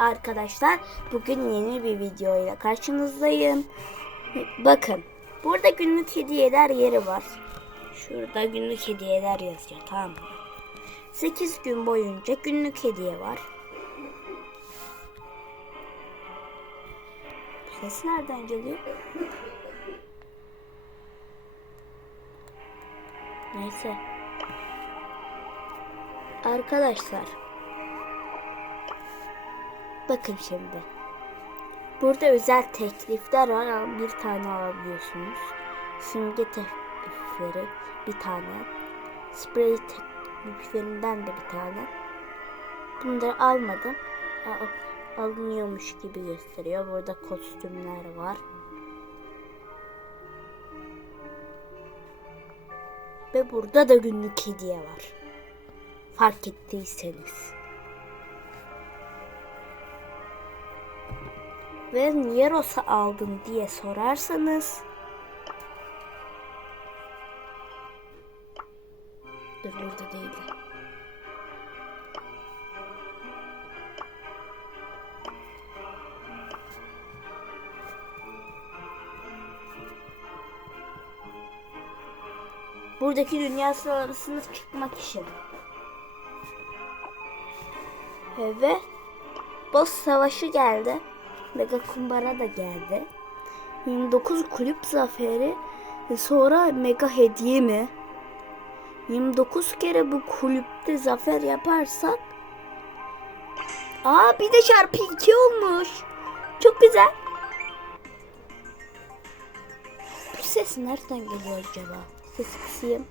arkadaşlar. Bugün yeni bir video ile karşınızdayım. Bakın. Burada günlük hediyeler yeri var. Şurada günlük hediyeler yazıyor. Tamam mı? 8 gün boyunca günlük hediye var. Ses nereden geliyor? Neyse. Arkadaşlar. Bakın şimdi. Burada özel teklifler var bir tane alabiliyorsunuz. Simge teklifleri bir tane. Sprey tekliflerinden de bir tane. Bunları almadım. Alınıyormuş gibi gösteriyor. Burada kostümler var. Ve burada da günlük hediye var. Fark ettiyseniz. Ve niye aldın diye sorarsanız Dur burada değil. Buradaki dünya sıralamasına çıkmak için. Ve boss savaşı geldi. Mega kumbara da geldi. 29 kulüp zaferi e, sonra mega hediye mi? 29 kere bu kulüpte zafer yaparsak Aa bir de çarpı 2 olmuş. Çok güzel. Bu ses nereden geliyor acaba? Ses kısayım.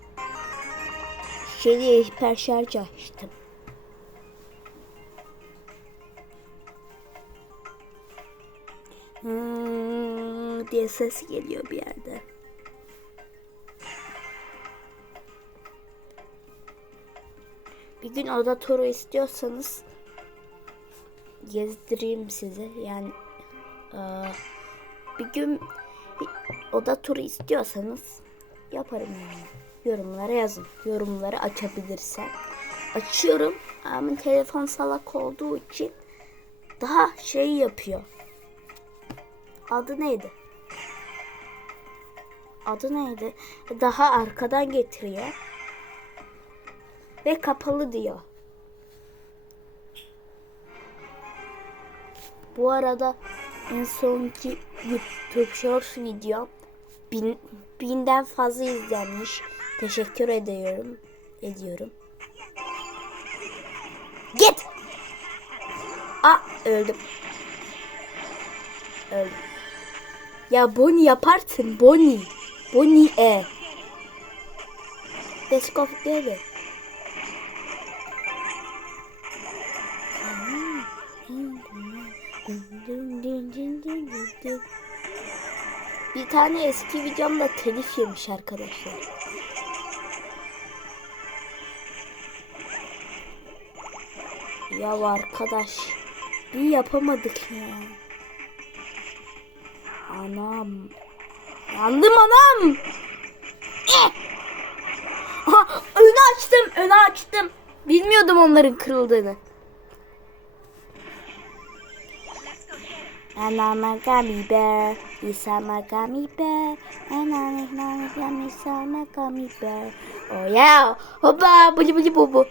Şeyi hiper açtım. Hmm, diye ses geliyor bir yerde. Bir gün oda turu istiyorsanız gezdireyim sizi. Yani eee, bir gün oda turu istiyorsanız yaparım yani. Yorumlara yazın. Yorumları açabilirsem. Açıyorum ama telefon salak olduğu için daha şey yapıyor. Adı neydi? Adı neydi? Daha arkadan getiriyor. Ve kapalı diyor. Bu arada en sonki YouTube Shorts videom bin, binden fazla izlenmiş. Teşekkür ediyorum. Ediyorum. Git! Aa öldüm. Öldüm. Ya Bonnie yaparsın Bonnie. Bonnie e. Let's go together. Bir tane eski videomda telif yemiş arkadaşlar. Ya arkadaş bir yapamadık ya. Anam. Yandım anam. Eh! Aha, önü açtım, önü açtım. Bilmiyordum onların kırıldığını. Anama gummy bear, isama gummy bear, anama gummy isama gummy bear. Oh yeah, hoppa, buli buli bu bu.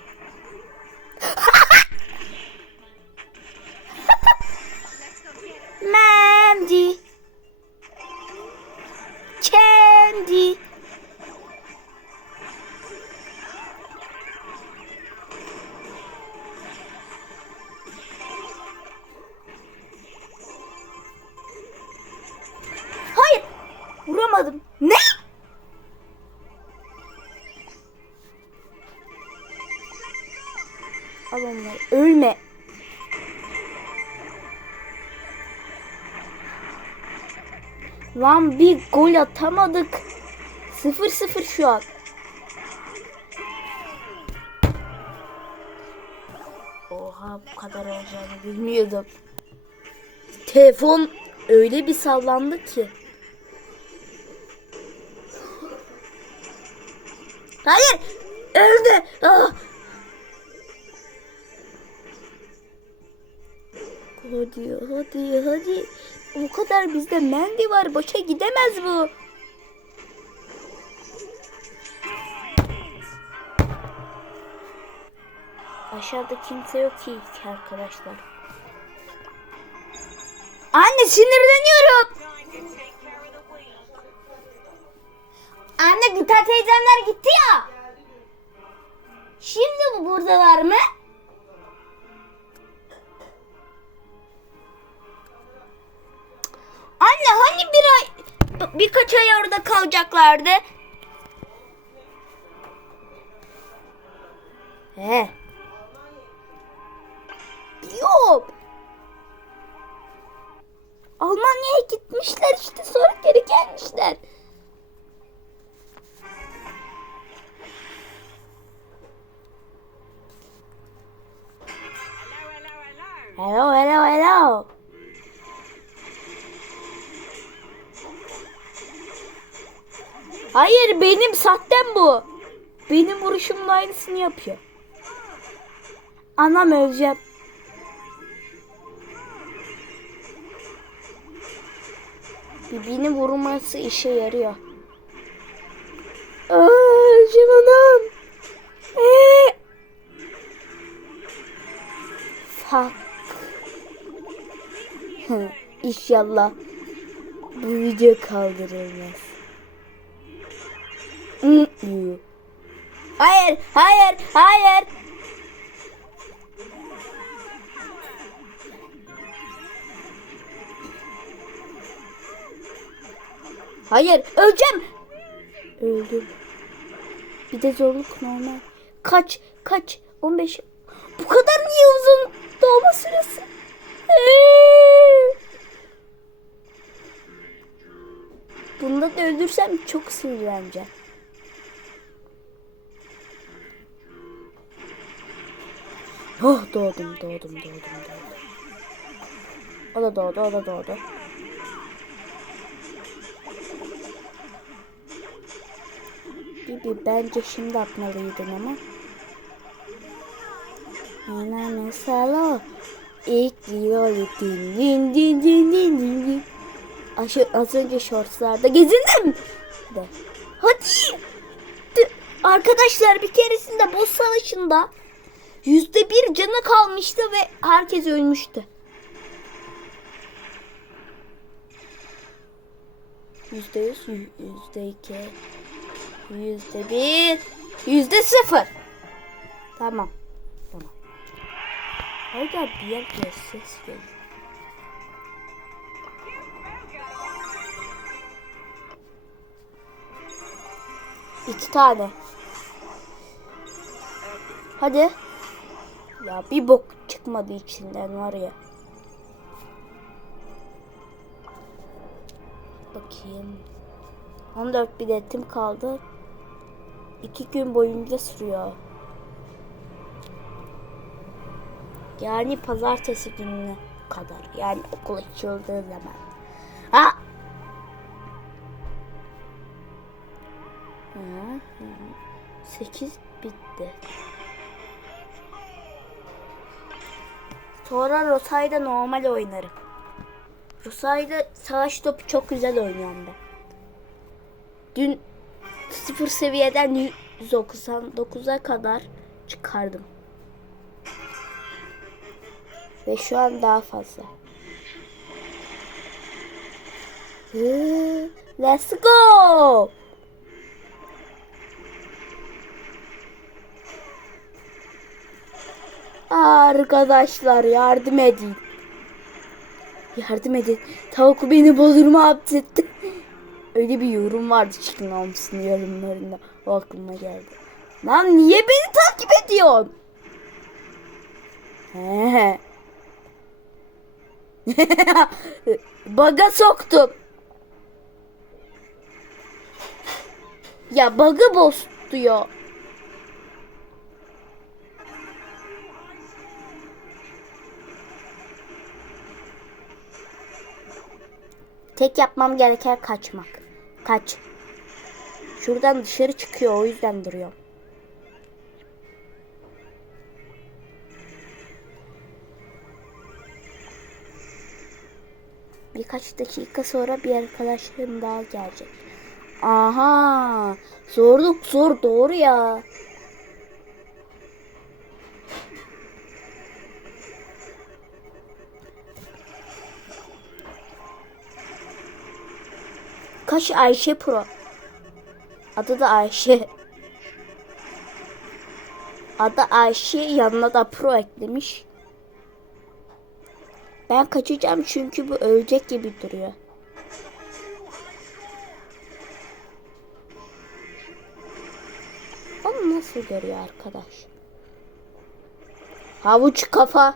Lan bir gol atamadık. 0-0 şu an. Oha bu kadar olacağını bilmiyordum. Telefon öyle bir sallandı ki. Hayır. Öldü. Ah. Hadi hadi hadi. O kadar bizde mendi var. Boşa gidemez bu. Aşağıda kimse yok ki arkadaşlar. Anne sinirleniyorum. Anne Gülten teyzemler gitti ya. Şimdi bu buradalar mı? Anne hani bir ay birkaç ay orada kalacaklardı? He. Biliyorum. Almanya'ya gitmişler işte sonra geri gelmişler. Hello, hello, hello. Hayır benim sahtem bu. Benim vuruşumla aynısını yapıyor. Anam öleceğim. Birbirine vurması işe yarıyor. Aa, öleceğim anam. Ee. Fuck. İnşallah bu video kaldırılmaz. Hayır, hayır, hayır. Hayır, öleceğim. Öldüm. Bir de zorluk normal. Kaç, kaç? 15. Bu kadar niye uzun doğma süresi? Ee! Bunda da öldürsem çok sinirleneceğim. Oh doğdum doğdum doğdum doğdum. O da doğdu o da doğdu. Bibi bence şimdi atmalıydın ama. Yine mesela ilk diyor din din din din din din din. Aşı, az önce shortslarda gezindim. De. Hadi. De- Arkadaşlar bir keresinde boss savaşında yüzde bir canı kalmıştı ve herkes ölmüştü. Yüzde yüz, yü- yüzde iki, yüzde bir, yüzde sıfır. Tamam. Tamam. Orada bir yer ses geliyor. İki tane. Hadi. Ya bir bok çıkmadı içinden var ya. Bakayım. 14 biletim kaldı. İki gün boyunca sürüyor. Yani pazartesi gününe kadar. Yani okul açıldığı zaman. Ha! Hı hı. 8 bitti. Sonra Rosay'da normal oynarım. Rosay'da savaş topu çok güzel oynuyorum ben. Dün sıfır seviyeden 199'a kadar çıkardım. Ve şu an daha fazla. Let's go! Arkadaşlar yardım edin. Yardım edin. Tavuk beni bodruma hapsetti. Öyle bir yorum vardı Chicken Holmes'un yorumlarında. O aklıma geldi. Lan niye beni takip ediyorsun? He. Baga soktum. Ya bug'ı bozdu ya. Tek yapmam gereken kaçmak. Kaç. Şuradan dışarı çıkıyor o yüzden duruyor. Birkaç dakika sonra bir arkadaşlarım daha gelecek. Aha! Zorluk zor doğru ya. Kaş Ayşe Pro. Adı da Ayşe. Adı Ayşe yanına da Pro eklemiş. Ben kaçacağım çünkü bu ölecek gibi duruyor. Onu nasıl görüyor arkadaş? Havuç kafa.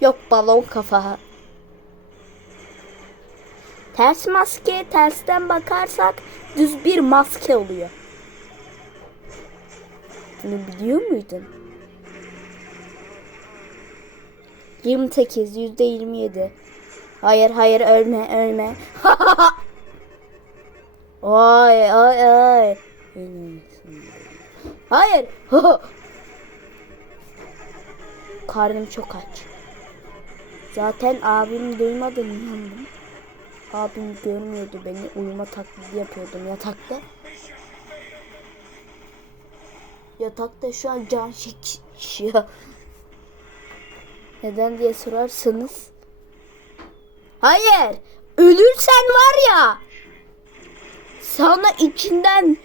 Yok balon kafa. Ters maske tersten bakarsak düz bir maske oluyor. Bunu biliyor muydun? 28 yüzde 27. Hayır hayır ölme ölme. ay ay ay. Hayır. Karnım çok aç. Zaten abim duymadı inandım. Abim görmüyordu beni. Uyuma taklidi yapıyordum yatakta. Yatakta şu an can çekişiyor. Neden diye sorarsanız. Hayır. Ölürsen var ya. Sana içinden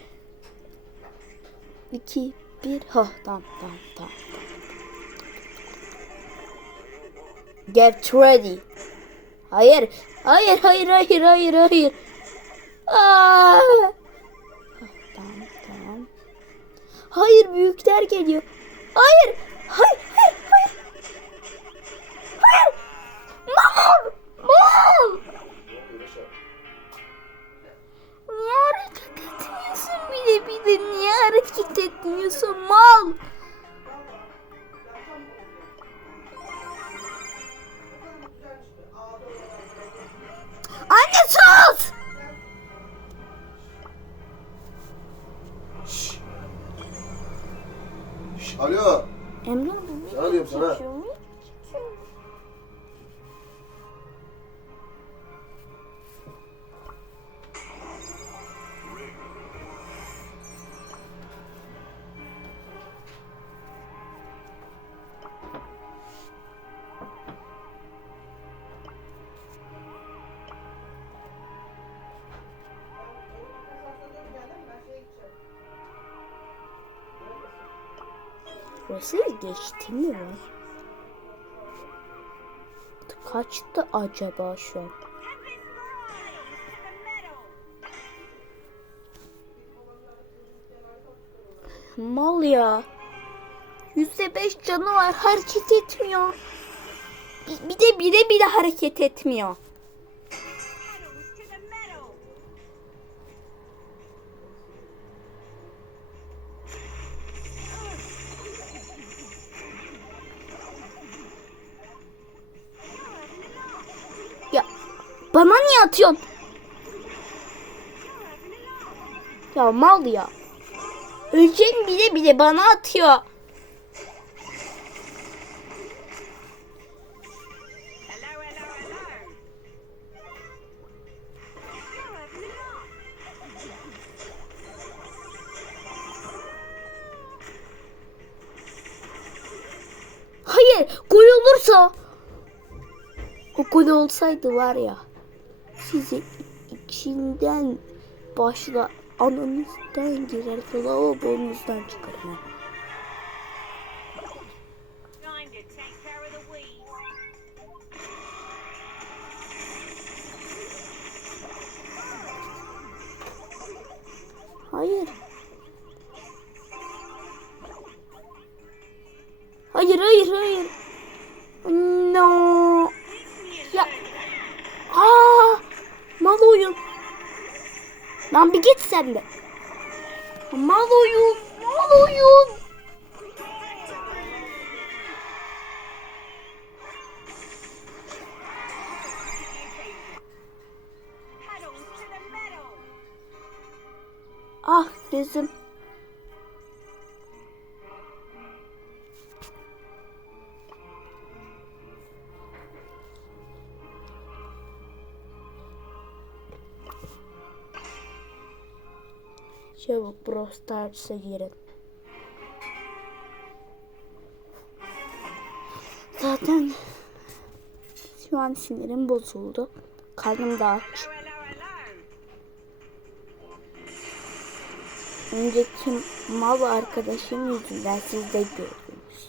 iki bir ha tamam tamam tamam. Get ready. Hayır. Hayır hayır hayır hayır hayır. Aa! Tamam tamam. Hayır büyükler geliyor. Hayır. Hayır hayır hayır. Hayır. Mal. Mal. Niye hareket etmiyorsun bile bile? Niye hareket etmiyorsun mal? Burası geçti mi? Kaçtı acaba şu an? Mal ya. Yüzde beş canı var hareket etmiyor. Bir, bir de bire bile hareket etmiyor. Bana niye atıyorsun? Ya mal ya. Öleceğim bile bile bana atıyor. Hayır gol olursa. O gol olsaydı var ya. Sizi içinden başla ananızdan girer lavabonuzdan çıkarım. Ah gözüm. Çabuk Brawl Stars'a girin. Zaten şu an sinirim bozuldu. Karnım da aç. Önceki mal arkadaşım yüzünden siz de gördünüz.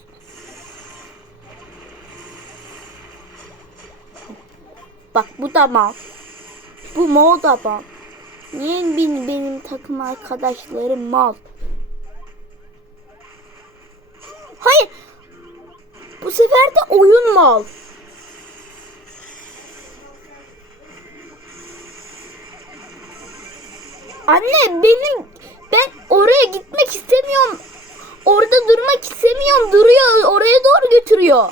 Bak bu da mal. Bu mal da mal. Niye benim, benim takım arkadaşlarım mal? Hayır. Bu sefer de oyun mal. Anne benim ben oraya gitmek istemiyorum. Orada durmak istemiyorum. Duruyor. Oraya doğru götürüyor.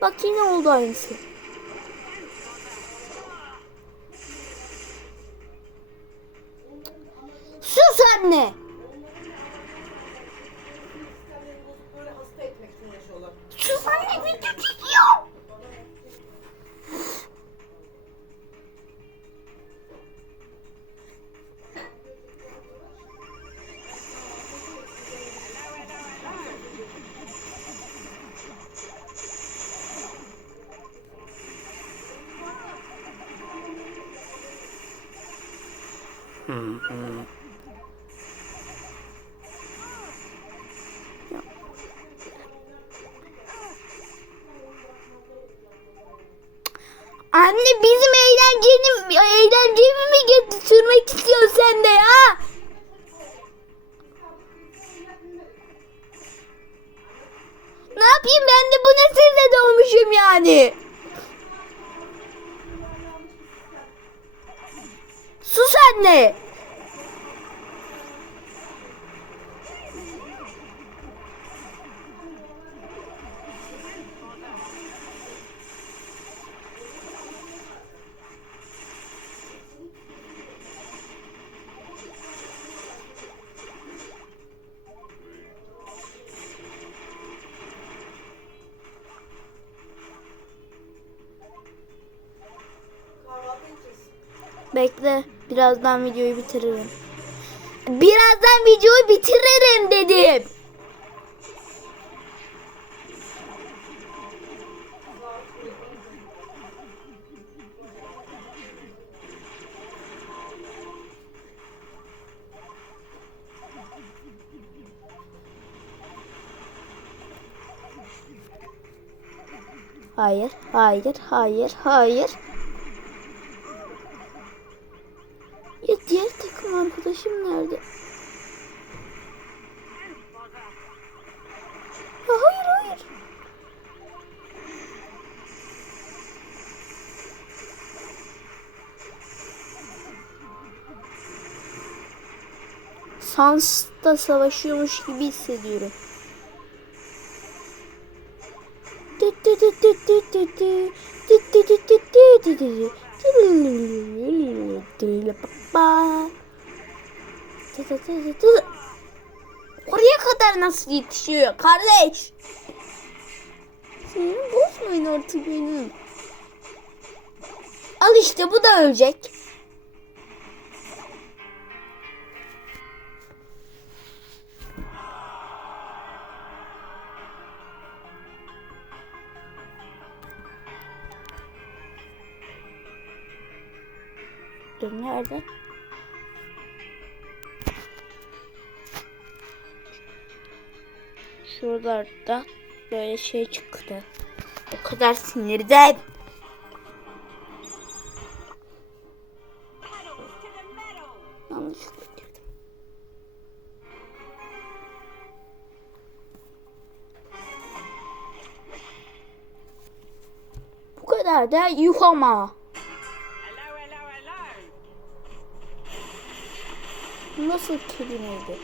Bak yine oldu aynısı. Götürmek istiyorsun sen de ya? Ne yapayım ben de bu nesilde doğmuşum yani. Sus anne. Bekle birazdan videoyu bitiririm. Birazdan videoyu bitiririm dedim. Hayır, hayır, hayır, hayır. Sans'ta savaşıyormuş gibi hissediyorum. Oraya kadar nasıl yetişiyor kardeş? Sinirim bozmayın artık benim. Al işte bu da ölecek. Dur nerede? Şuralarda böyle şey çıktı. O kadar sinirden. Yanlışlıkla. Bu kadar da yuh ama. Nasıl kelimeydi?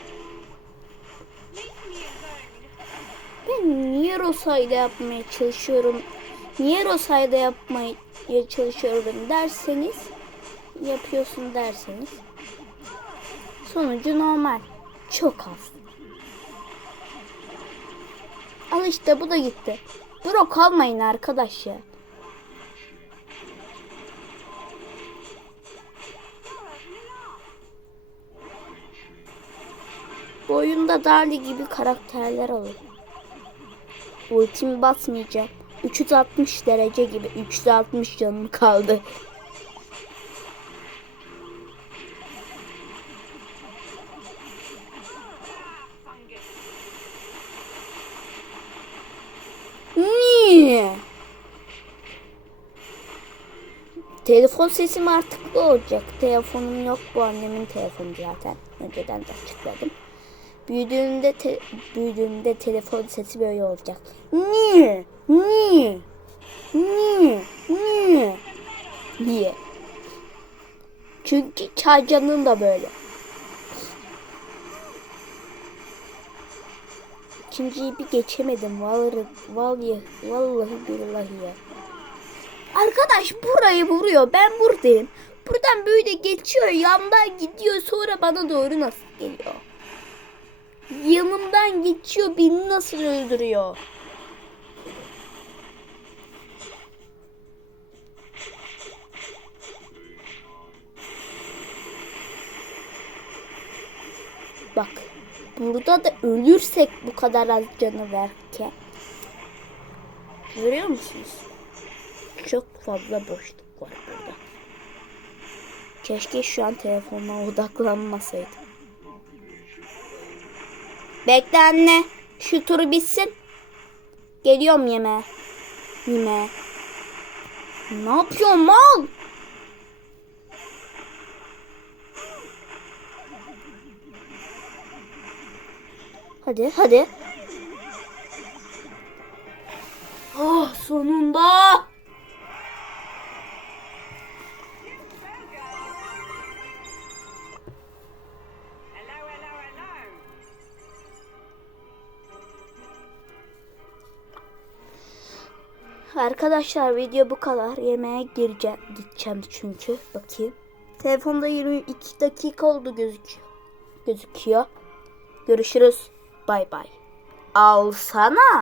Ben niye Rosa'yla yapmaya çalışıyorum? Niye Rosa'yla yapmaya çalışıyorum derseniz yapıyorsun derseniz sonucu normal. Çok az. Al işte bu da gitti. Bro kalmayın arkadaş ya. Bu oyunda Dali gibi karakterler olur. Ultimi basmayacağım. 360 derece gibi 360 canım kaldı. Niye? Telefon sesim artık bu olacak. Telefonum yok bu annemin telefonu zaten. Önceden de açıkladım. Büyüdüğümde te- büyüdüğümde telefon sesi böyle olacak. Niye? Niye? Niye? Niye? Niye? Çünkü Çaycan'ın da böyle. İkinciyi bir geçemedim. Vallahi, vallahi, vallahi billahi ya. Arkadaş burayı vuruyor. Ben buradayım. Buradan böyle geçiyor. Yandan gidiyor. Sonra bana doğru nasıl geliyor? Yanımdan geçiyor. Beni nasıl öldürüyor? Bak. Burada da ölürsek bu kadar az canı verken. Görüyor musunuz? Çok fazla boşluk var burada. Keşke şu an telefonuma odaklanmasaydım. Bekle anne. Şu turu bitsin. Geliyorum yemeğe. Yemeğe. Ne yapıyorsun mal? Hadi hadi. Oh sonunda. Arkadaşlar video bu kadar. Yemeğe gireceğim, gideceğim çünkü. Bakayım. Telefonda 22 dakika oldu gözüküyor. Gözüküyor. Görüşürüz. Bay bay. Alsana.